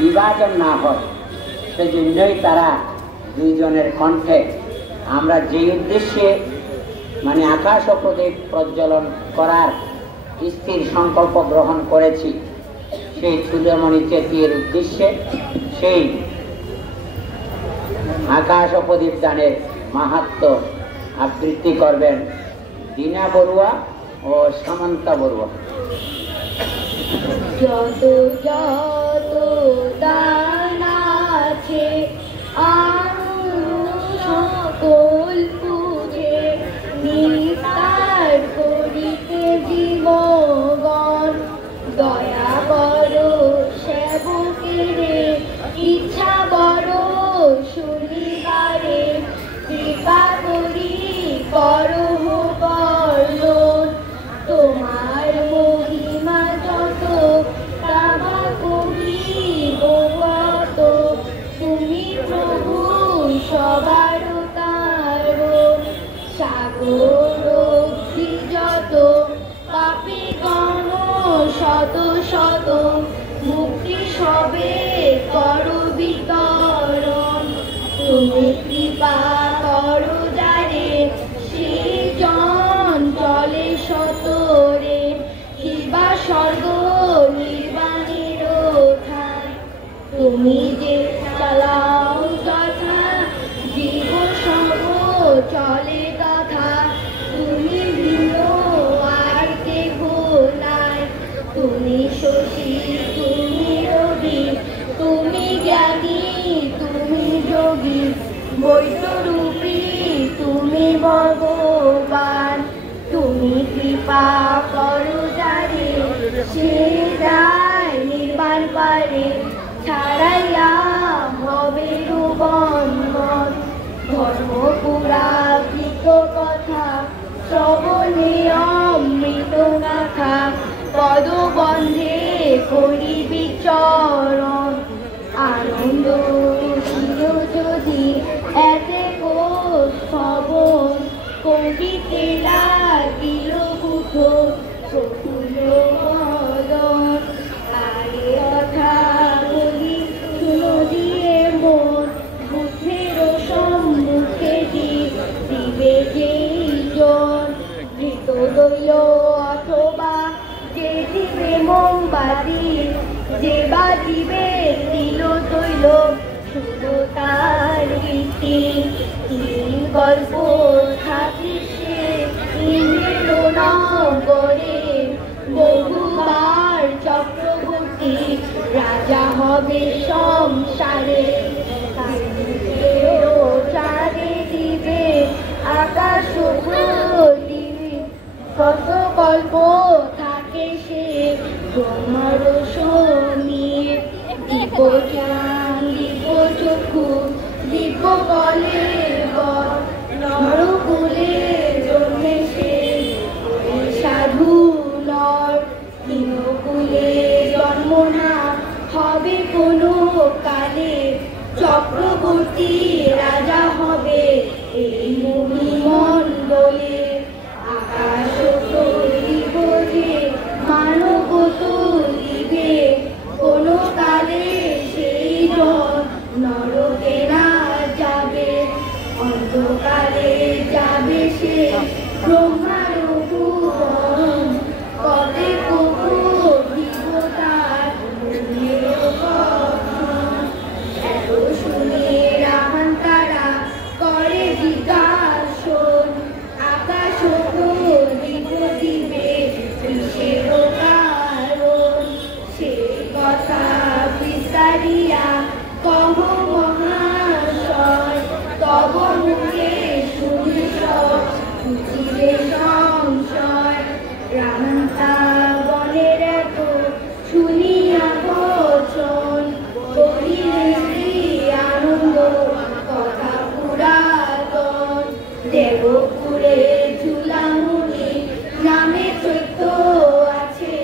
বিভাজন না হয়, সেজন্যই তারা দুইজনের কণ্ঠে আমরা যে উদ্দেশ্যে আকাশ ও প্রদীপ প্রজ্বলন করার স্থির সংকল্প গ্রহণ করেছি, সেই চূড়ামণি চেতির উদ্দেশ্যে সেই আকাশ ও প্রদীপ দানের মাহাত্ম্য আবৃত্তি করবেন দীনা বড়ুয়া ও সামন্তা বড়ুয়া। যত যত দান আছে সকল পুজে নিস্তার করিতে জীবগণ, দয়া করো সেবকেরে ইচ্ছা করো শুনিবারে, কৃপা করি করো বর্ণন তোমার মহিমা যত তাহা কহিব কত, তুমি প্রভু সবার কারণ, সাগর যত পাপী গণ শত শত মুক্তি সবে করো বিতরণ, তুমি কৃপা করো যারে সেই জন চলে সতরে, কিবা স্বর্গ নির্বাণের ঠাই, তুমি যে চালাও যথা জীব সর্ব চলে তথা, তুমি ভিন্ন আর কেহ নাই, তুমি শশী তুমি রবি তুমি জ্ঞানী তুমি যোগী, বৈদ্যরূপী তুমি ভগবান, তুমি কৃপা করো যারে সে যায় নির্বাণ পারে, ছাড়াইয়া হবে বন্ধন, ধর্ম পুরাকৃত কথা শ্রবণে অমৃত গাথা, পদবন্ধে করি বিচরণ, আনন্দ যদি এতে শ্রবণ করিতে লাগিল বুধ প্রফুল্ল মদন, আরে কথা বলি শুনো দিয়ে মন, বুদ্ধের সম্মুখে দিবে যেই জন, ধৃত দৈল অথবা যে দিবে মোমবাতি, যে বাজিবে দিল তৈল শুনো তার রীতি, গল্প থাকিছে ইন্দ্র নগরে, বহুবার চক্রবর্তী রাজা হবে সংসারে, চারে দিবে আকাশ প্রদীপ, কত গল্প থাকে সে তোমার শোনিয়ে, দীপ জ্ঞান দীপ চক্ষু দীপ বলে নরকুলে জন্মে সে সাধু নর, তৃণকুলে জন্ম না হবে কোনো কালে, চক্রবর্তী রাজা হবে এই মহিমণ্ডলে, আকাশ প্রদীপ যে মানব দিবে কোনো কালে সেই জন নরকে না যাবে, অন্ধকারে যাবে সে ব্রহ্মার ভুবন, কবে কবু জীবতার এত শুনে রাহান তারা করে জিজ্ঞাসন, আকাশ প্রদীপ দিবে কিসের কারণ, সে কথা বিস্তারিয়া কহ মহাশয়, তব মুখে শুনি সব বুঝিবে সংশয়, রামতা বনের এত শুনিয়া বচন, করিলে আনন্দ কথা পুরাতন, দেবপুরে ঝুলামুনি নামে চৈত্য আছে,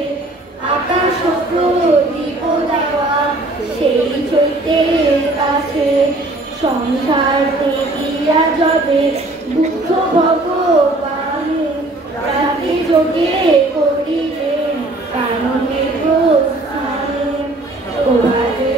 আকাশ প্রদীপ দেওয়া সেই চৈত্যের কাছে, সংসার দেখিয়া যবে বুদ্ধ ভগবান, রাতে যোগে করিলেন কাননে প্রস্থান, ওভারে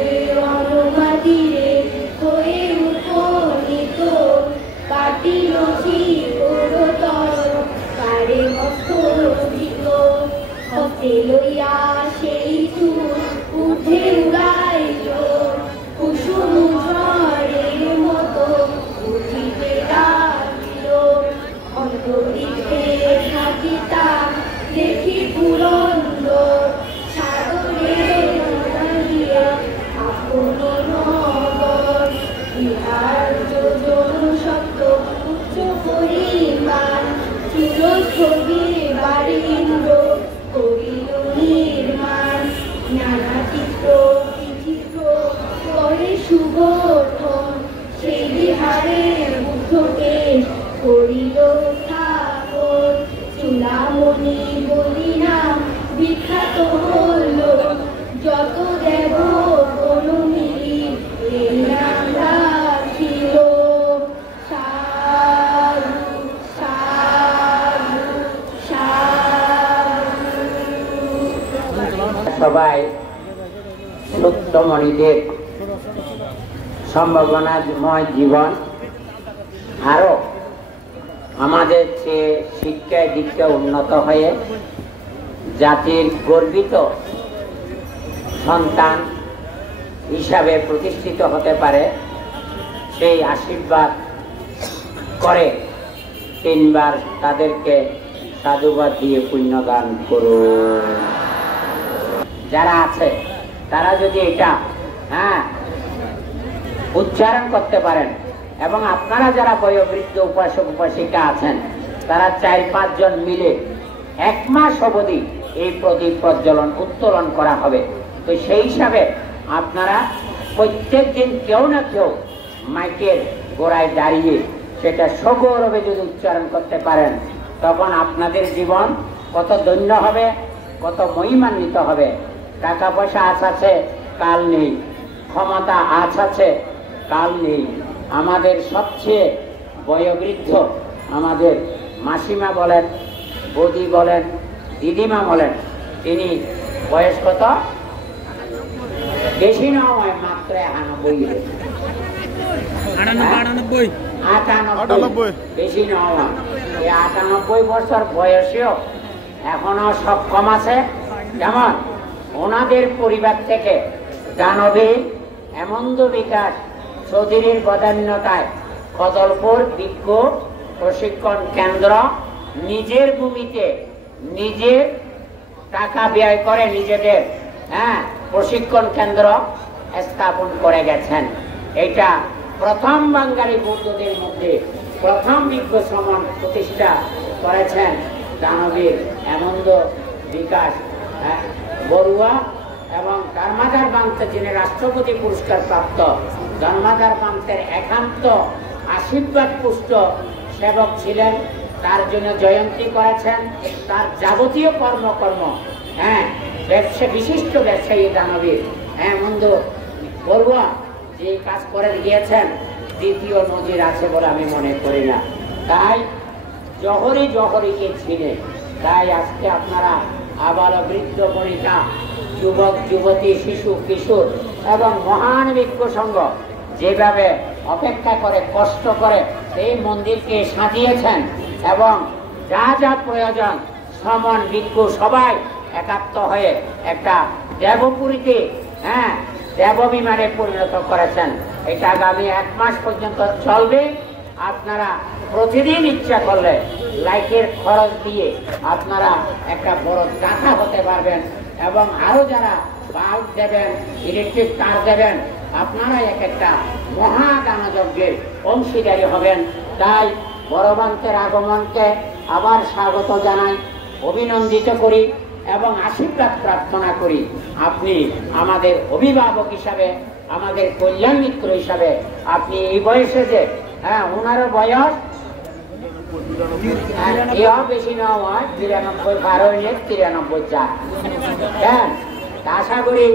সবাই সত্যমণিদের সম্ভাবনাময় জীবন আরো আমাদের চেয়ে শিক্ষায় দীক্ষা উন্নত হয়ে জাতির গর্বিত সন্তান হিসাবে প্রতিষ্ঠিত হতে পারে, সেই আশীর্বাদ করে তিনবার তাদেরকে সাধুবাদ দিয়ে পুণ্যদান করুন। যারা আছে তারা যদি এটা উচ্চারণ করতে পারেন, এবং আপনারা যারা বয়োবৃদ্ধ উপাসক উপাসিকা আছেন তারা 4-5 জন মিলে 1 মাস অবধি এই প্রদীপ প্রজ্বলন উত্তোলন করা হবে। তো সেই হিসাবে আপনারা প্রত্যেক দিন কেউ না কেউ মাইকের গোড়ায় দাঁড়িয়ে সেটা সগৌরবে যদি উচ্চারণ করতে পারেন, তখন আপনাদের জীবন কত ধন্য হবে, কত মহিমান্বিত হবে। টাকা পয়সা আজ আছে, কাল নেই, ক্ষমতা আজ আছে, কাল নেই। আমাদের সবচেয়ে বয়োবৃদ্ধ আমাদের মাসিমা বলেন, বৌদি বলেন, দিদিমা বলেন, তিনি বয়স কত? বেশি নয়, মাত্র 98, বেশি নয়। এই 98 বছর বয়সেও এখনো সক্ষম আছে। যেমন ওনাদের পরিবার থেকে দানবীর হেমন্ত বিকাশ চৌধুরীর বদান্যতায় কদলপুর বিজ্ঞ প্রশিক্ষণ কেন্দ্র নিজের ভূমিতে নিজে টাকা ব্যয় করে নিজেদের প্রশিক্ষণ কেন্দ্র স্থাপন করে গেছেন। এটা প্রথম বাঙালি বৌদ্ধদের মধ্যে প্রথম বিজ্ঞ সমান প্রতিষ্ঠা করেছেন দানবীর হেমন্ত বিকাশ বড়ুয়া, এবং ধর্মাধার বান্তে যিনি রাষ্ট্রপতি পুরস্কার প্রাপ্ত ধর্মাধার বান্তের একান্ত আশীর্বাদ পুষ্ট সেবক ছিলেন। তার জন্য জয়ন্তী করেছেন। তার যাবতীয় কর্ম ব্যবসা বিশিষ্ট ব্যবসায়ী দানবীর হেমন্ত বড়ুয়া যে কাজ করে গিয়েছেন, দ্বিতীয় নজির আছে বলে আমি মনে করি না। তাই জহরিকে ছিনে, তাই আজকে আপনারা আবাল বৃদ্ধ বনিতা, যুবক যুবতী, শিশু কিশোর এবং মহান ভিক্ষু সংঘ যেভাবে অপেক্ষা করে কষ্ট করে এই মন্দিরকে সাজিয়েছেন, এবং যা যা প্রয়োজন শ্রমণ ভিক্ষু সবাই একাত্ম হয়ে একটা দেবপুরীতে দেববিমানে পরিণত করেছেন। এটা আগামী 1 মাস পর্যন্ত চলবে। আপনারা প্রতিদিন ইচ্ছা করলে লাইটের খরচ দিয়ে আপনারা একটা বড় দাতা হতে পারবেন, এবং আরো যারা বাল্ব দেবেন, ইলেকট্রিক তার দেবেন, আপনারা একটা মহাদানযজ্ঞের অংশীদারী হবেন। তাই বড়বান্তের আগমনকে আবার স্বাগত জানাই, অভিনন্দিত করি এবং আশীর্বাদ প্রার্থনা করি। আপনি আমাদের অভিভাবক হিসাবে, আমাদের কল্যাণ মিত্র হিসাবে, আপনি এই বয়সে যে ওনারও বয়স বেশি না হয়, 93 পার হইলে 93 যা। আশা করি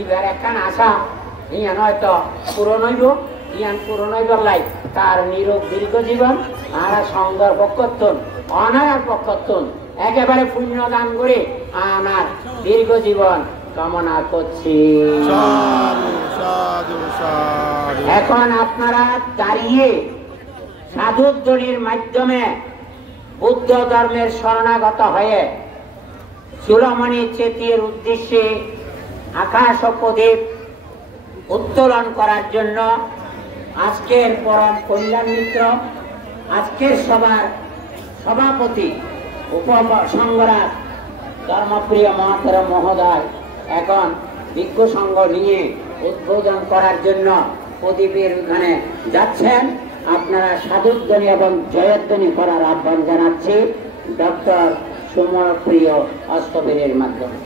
এবার একখান আশা ইয়ান হয়তো পূরণ হইব, পূরণ হইবার লাই তার নিরোগ দীর্ঘ জীবন আর সংঘর পক্ষত্তন অনার পক্ষত্তন একেবারে পুণ্য দান করে আনার দীর্ঘ জীবন কামনা করছি। এখন আপনারা দাঁড়িয়ে সাধুধ্বনির মাধ্যমে বুদ্ধ ধর্মের শরণাগত হয়ে চূড়ামণি চেতির উদ্দেশ্যে আকাশ ও প্রদীপ উত্তোলন করার জন্য আজকের পরম কল্যাণ মিত্র, আজকের সভার সভাপতি উপসংঘরাজ ধর্মপ্রিয় মহাতর মহোদয় এখন ভিক্ষু সংঘ নিয়ে উদ্বোধন করার জন্য প্রদীপের ওখানে যাচ্ছেন। আপনারা সাধুধ্বনি এবং জয়ধ্বনি করার আহ্বান জানাচ্ছি ডক্টর সুমপ্রিয় অস্তবীরের মাধ্যমে।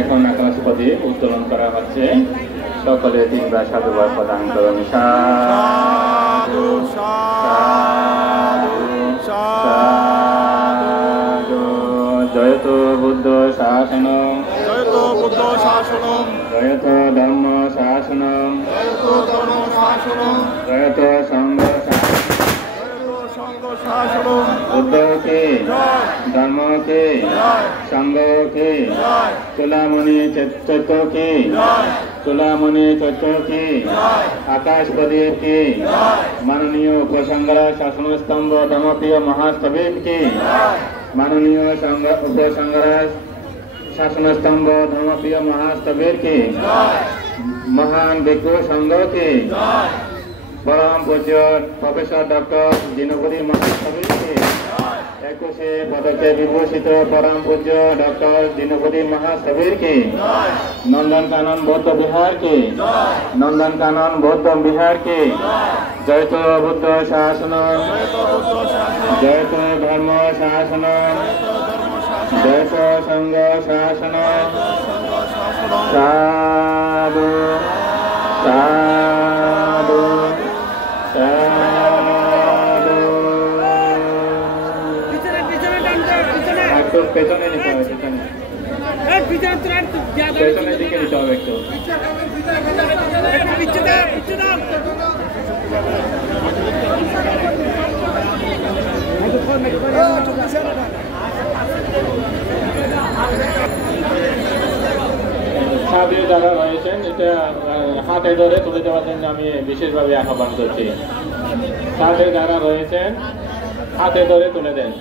এখন আকাশ পদে উত্তোলন করা হচ্ছে। সকলে তিনবার সাধুবার প্রদান করুন। সাধু সাধু সাধু। জয়তু বুদ্ধ শাসনম জয়তো বুদ্ধ শাসনম জয়তু ধর্ম শাসনম জয়তো ধর্ম শাসনম জয়তু সংঘ শাসনম। জয়তো সংঘ শাসনম। বুদ্ধ কে জয় ধর্ম কে জয় সংঘ কে জয় চূড়ামণি চৈত্য কে জয় চূড়ামণি চৈত্য কে জয় আকাশ প্রদীপ কে জয় মাননীয় উপসংগ্রাহ শাসনস্তম্ভ ধর্মপ্রিয় মহাস্তবিদ কে মাননীয় উপসংগ্রাহ শাসনস্তম্ভ ধর্মপ্রিয় মহাস্তবিদ কে মহান ভিক্ষু সংঘ কে परम पूज्य प्रोफेसर डॉक्टर दीनबंधु महास्तविद के 21 पदके विभूषित परम पूज्य डॉक्टर दीनबंधु महास्तविद के नंदनकानन बौद्ध विहार के नंदनकानन बौद्ध विहार के जयतु बुद्ध शासन जयतु धर्म शासन जयतु संघ शासन। साधु साधु একটু পেছনে নিতে হবে, পেছনের দিকে নিতে হবে একটু। সাথে যারা রয়েছেন এটা হাতে ধরে তুলে দেওয়ার জন্য আমি বিশেষভাবে আহ্বান করছি। সাথে যারা রয়েছেন হাতে ধরে তুলে দেন।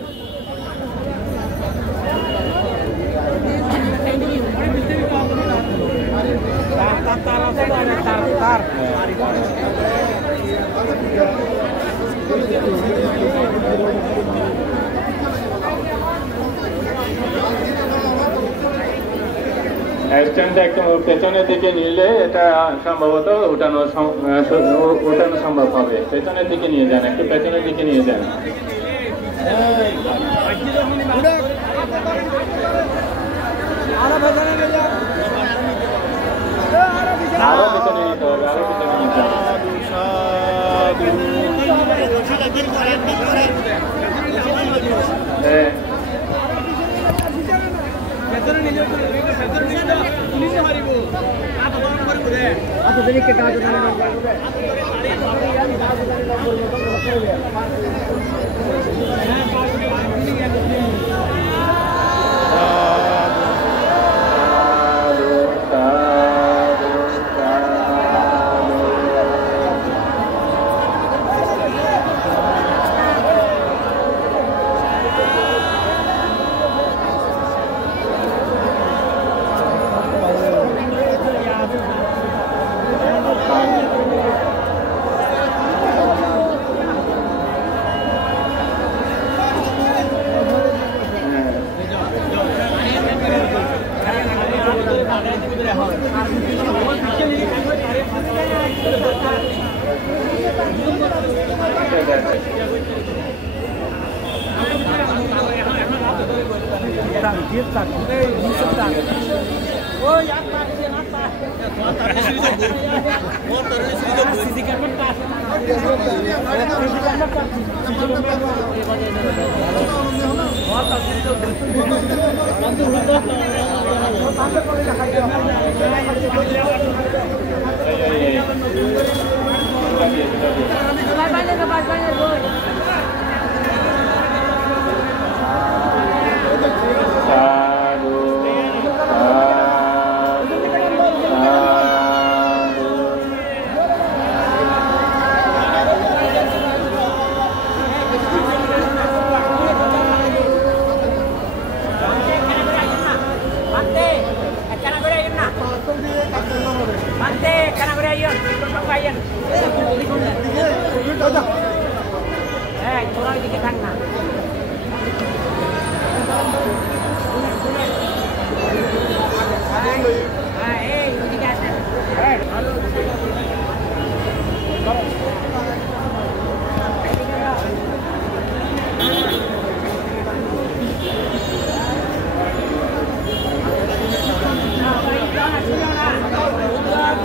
স্ট্যান্ড একটু পেছনের দিকে নিলে এটা সম্ভবত উঠানো সম্ভব হবে। পেছনের দিকে নিয়ে যান, একটু পেছনের দিকে নিয়ে যান। আরো পেছনে নিতে হবে, আরো পেছনে নিয়ে যান। হ্যাঁ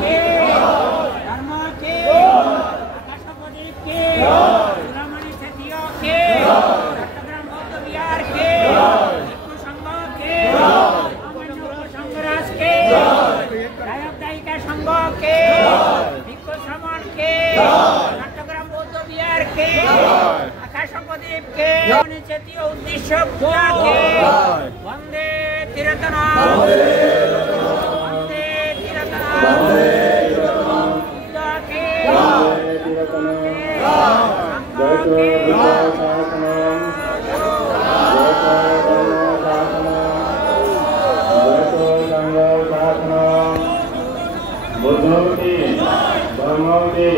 Yeah. महादेवके निश्चितीय उद्देश्य पूजाके वंदे तिरतना वंदे तिरतना पूजाके बुद्धों धर्मों की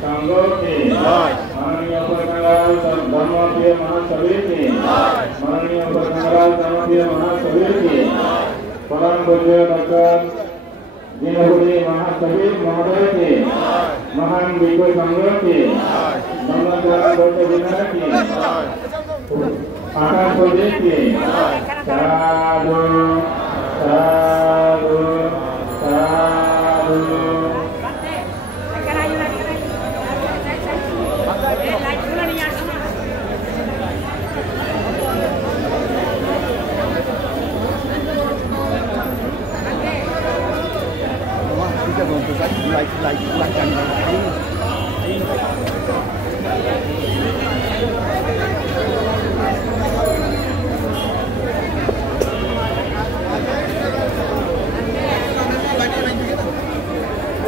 संघों की माननीय उपसंग्राम धर्मों के महासभा की माननीय उपसंग्राम धर्मों के महासभा की परम पूज्य डॉक्टर दीनबुद्धि महासभा महोदय की महान विश्व संघ की ब्रह्मचारी गौतम विनायक की आकाश प्रदीप की साधु साधु साधु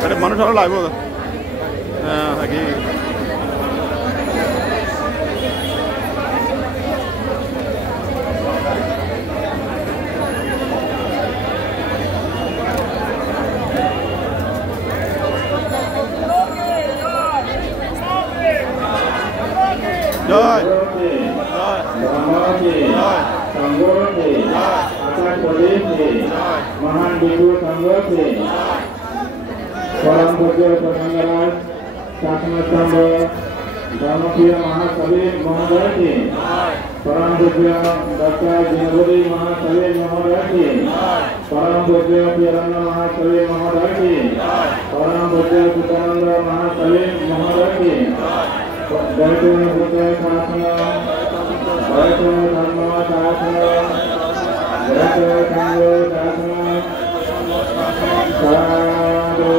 Ada mana cara live tu? Lagi. महान विभु संघ से परम पूज्य प्रसंगराज शासन स्तंभ धर्मप्रिय महासभा महोदय के परम पूज्य डॉक्टर दीनबुद्धि महासभा महोदय के परम पूज्य प्रियरंग महासभा महोदय के परम पूज्य सुतानंद महासभा महोदय के दैत्य पूज्य शासन दैत्य धर्म शासन दैत्य संघ शासन साधु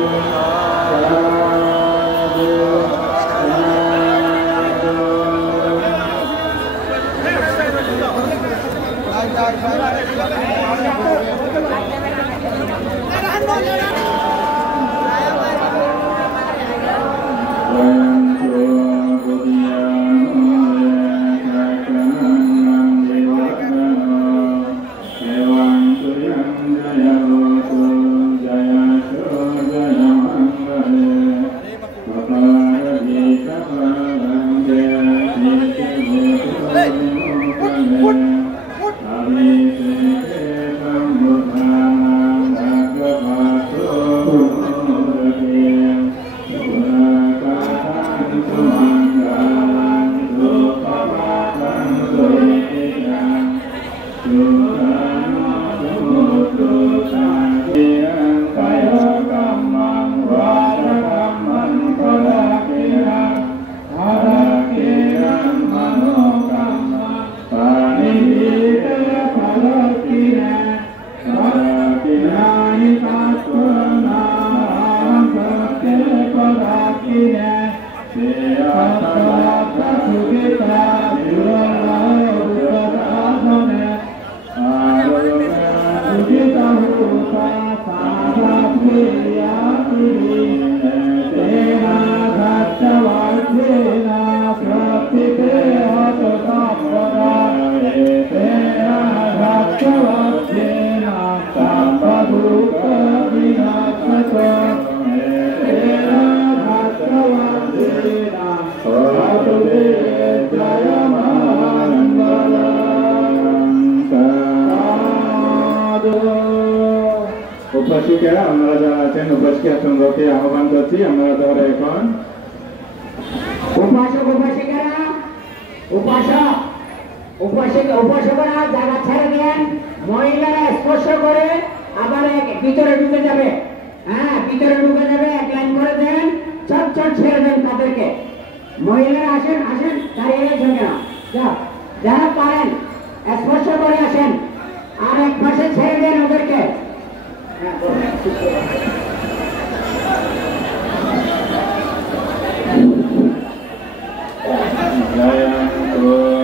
উপস্থিতেরা আপনারা যারা আছেন উপস্থিত সঙ্গকে আহ্বান করছি আপনারা তাহলে এখন উপাসক উপাসিকারা উপাসক উপাসকরা জায়গা ছেড়ে দেন মহিলারা স্পর্শ করে আবার ভিতরে ঢুকে যাবে হ্যাঁ ভিতরে ঢুকে যাবে এক লাইন করে দেন চট চট ছেড়ে দেন তাদেরকে মহিলারা আসেন আসেন দাঁড়িয়ে গেছেন কেন যারা পারেন স্পর্শ করে আসেন আর এক পাশে ছেড়ে দেন ওদেরকে জয়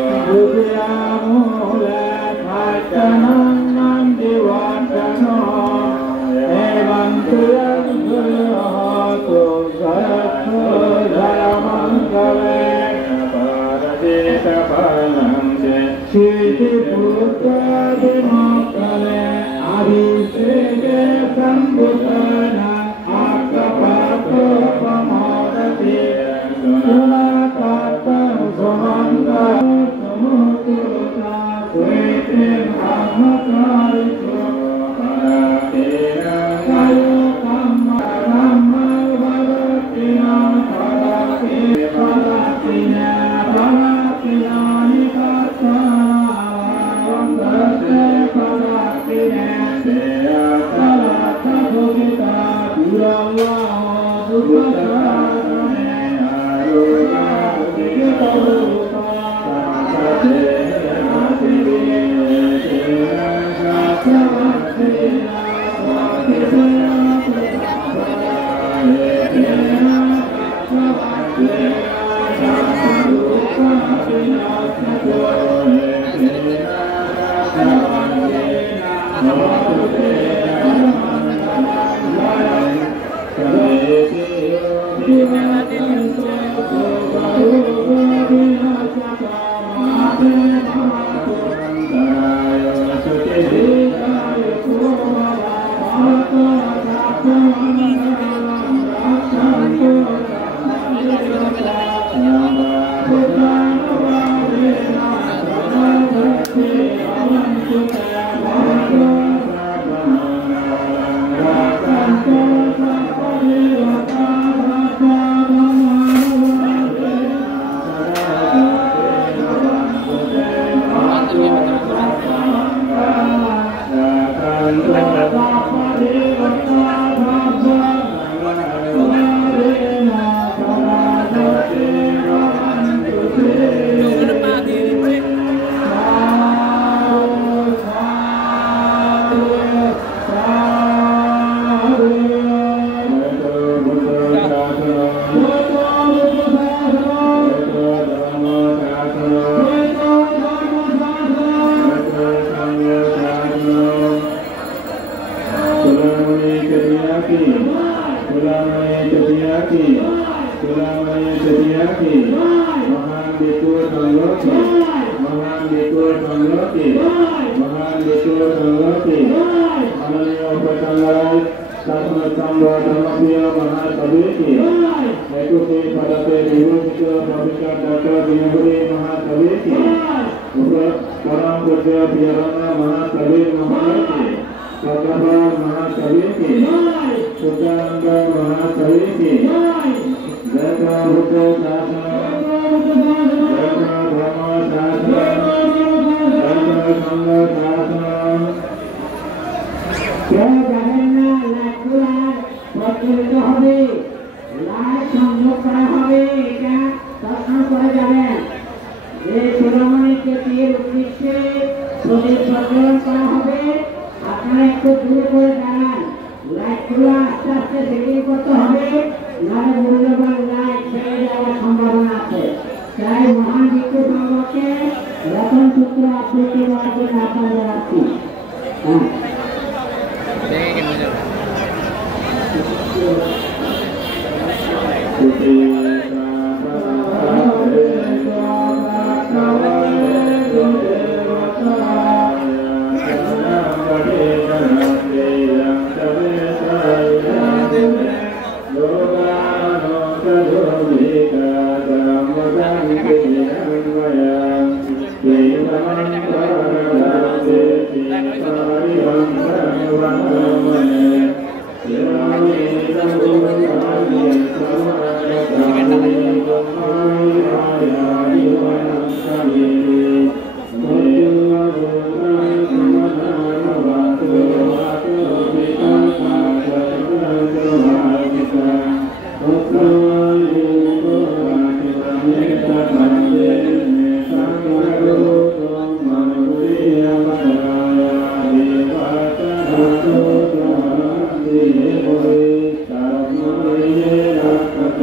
Thank you.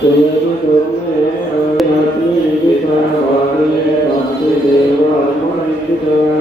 Thank Joy